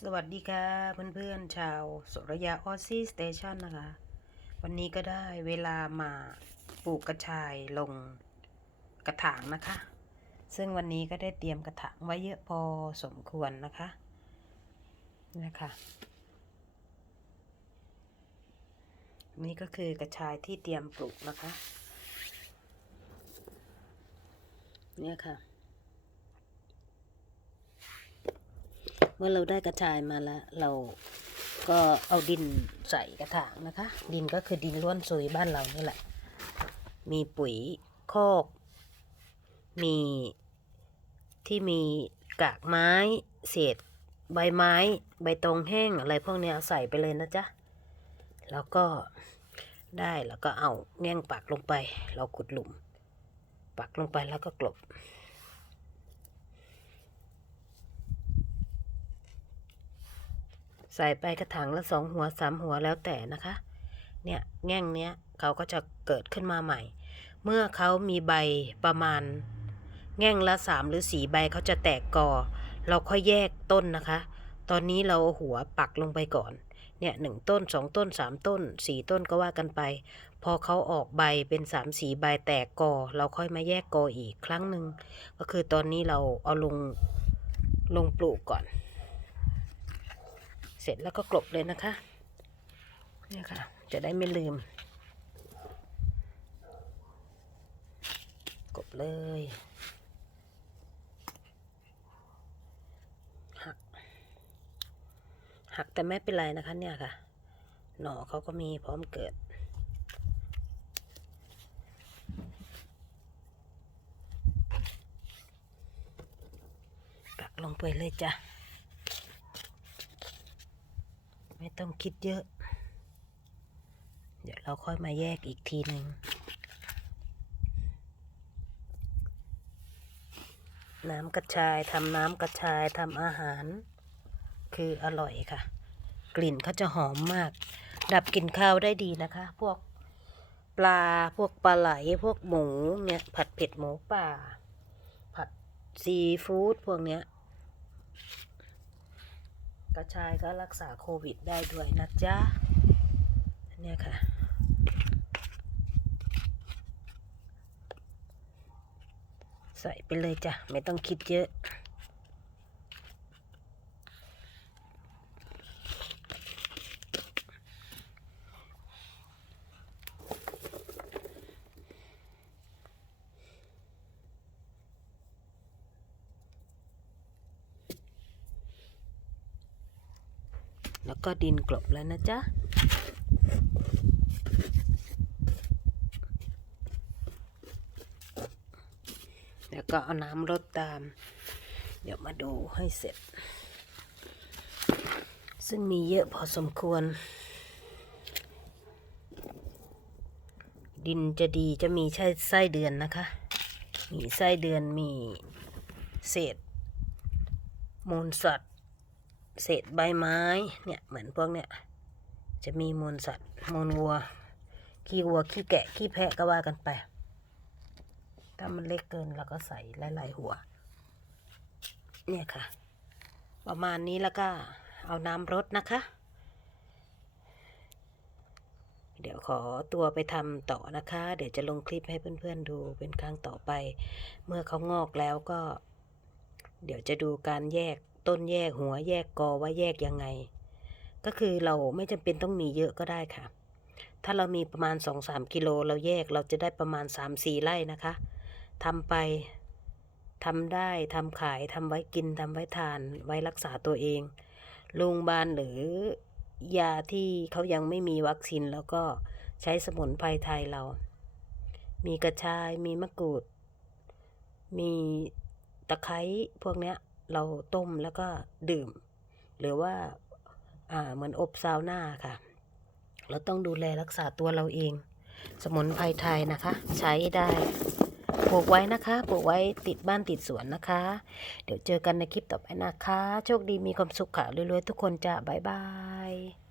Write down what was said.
สวัสดีค่ะเพื่อนๆชาวสุรยาออซี่สเตชันนะคะ วันนี้ก็ได้เวลามาปลูกกระชายลงกระถางนะคะ ซึ่งวันนี้ก็ได้เตรียมกระถางไว้เยอะพอสมควรนะคะนี่ค่ะนี่ก็คือกระชายที่เตรียมปลูกนะคะ เนี่ยค่ะ มื่อเราได้กระชายมาแล้ว เราก็เอาดินใส่กระถางนะคะ ดินก็คือดินล้วนซุยบ้านเรานี่แหละ มีปุ๋ยคอกมีที่มีกากไม้ เศษ ใบไม้ ใบตองแห้งอะไรพวกนี้เอาใส่ไปเลยนะจ๊ะ แล้วก็ได้แล้วก็เอาแง่งปักลงไป เราขุดหลุม ปักลงไปแล้วก็กลบ ใส่ไปกระถางละสองหัวสามหัวแล้วแต่นะคะ เนี่ยแง่งเนี้ยเขาก็จะเกิดขึ้นมาใหม่ เมื่อเขามีใบประมาณ แง่งละสามหรือสี่ใบเขาจะแตกกอ เราค่อยแยกต้นนะคะ ตอนนี้เราเอาหัวปักลงไปก่อน เนี่ยหนึ่งต้นสองต้นสามต้นสี่ต้นก็ว่ากันไป พอเขาออกใบเป็นสามสีใบแตกกอ เราค่อยมาแยกกออีกครั้งหนึ่งก็คือตอนนี้เราเอาลงลงปลูกก่อน เสร็จแล้วก็กลบเลยนะคะเนี่ยค่ะ จะได้ไม่ลืม กลบเลยหักหักแต่ไม่เป็นไรนะคะเนี่ยค่ะ หน่อเขาก็มีพร้อมเกิดปักลงไปเลยจ้ะ ไม่ต้องคิดเยอะ เดี๋ยวเราค่อยมาแยกอีกทีหนึ่งน้ำกระชายทำน้ำกระชายทำอาหาร คืออร่อยค่ะ กลิ่นเขาจะหอมมาก ดับกลิ่นข้าวได้ดีนะคะ พวกปลาพวกปลาไหลพวกหมูเนี่ยผัดเผ็ดหมูป่า ผัดซีฟู้ดพวกเนี้ย กระชายก็รักษาโควิดได้ด้วยนะจ๊ะเนี่ยค่ะ ใส่ไปเลยจ้ะ ไม่ต้องคิดเยอะ แล้วก็ดินกลบแล้วนะจ๊ะ แล้วก็เอาน้ำรดตาม เดี๋ยวมาดูให้เสร็จ ซึ่งมีเยอะพอสมควร ดินจะดีจะมีใช่ไส้เดือนนะคะ มีไส้เดือนมีเศษมูลสัตว์ เศษใบไม้เนี่ยเหมือนพวกเนี้ยจะมีมูลสัตว์มูลวัว ขี้วัวขี้แกะขี้แพะก็ว่ากันไป ถ้ามันเล็กเกินเราก็ใส่หลายๆหัว เนี่ยค่ะ ประมาณนี้แล้วก็เอาน้ำรดนะคะ เดี๋ยวขอตัวไปทำต่อนะคะ เดี๋ยวจะลงคลิปให้เพื่อนๆดูเป็นครั้งต่อไป เมื่อเขางอกแล้วก็ เดี๋ยวจะดูการแยก ต้นแยกหัวแยกกอว่าแยกยังไง ก็คือเราไม่จำเป็นต้องมีเยอะก็ได้ค่ะ ถ้าเรามีประมาณ 2-3 กิโลเราแยกเราจะได้ประมาณ 3-4 ไร่นะคะทำไปทำได้ทำขายทำไว้กินทำไว้ทาน ไว้รักษาตัวเองโรงพยาบาลหรือยาที่เขายังไม่มีวัคซีนแล้วก็ใช้สมุนไพรไทยเรา มีกระชายมีมะกรูด มีตะไคร้พวกเนี้ย เราต้มแล้วก็ดื่ม หรือว่าอ่าเหมือนอบซาวน่าค่ะ เราต้องดูแลรักษาตัวเราเอง สมุนไพรไทยนะคะ ใช้ได้ปลูกไว้นะคะปลูกไว้ติดบ้านติดสวนนะคะ เดี๋ยวเจอกันในคลิปต่อไปนะคะ โชคดีมีความสุขค่ะรวยๆทุกคนจ้ะบ๊ายบาย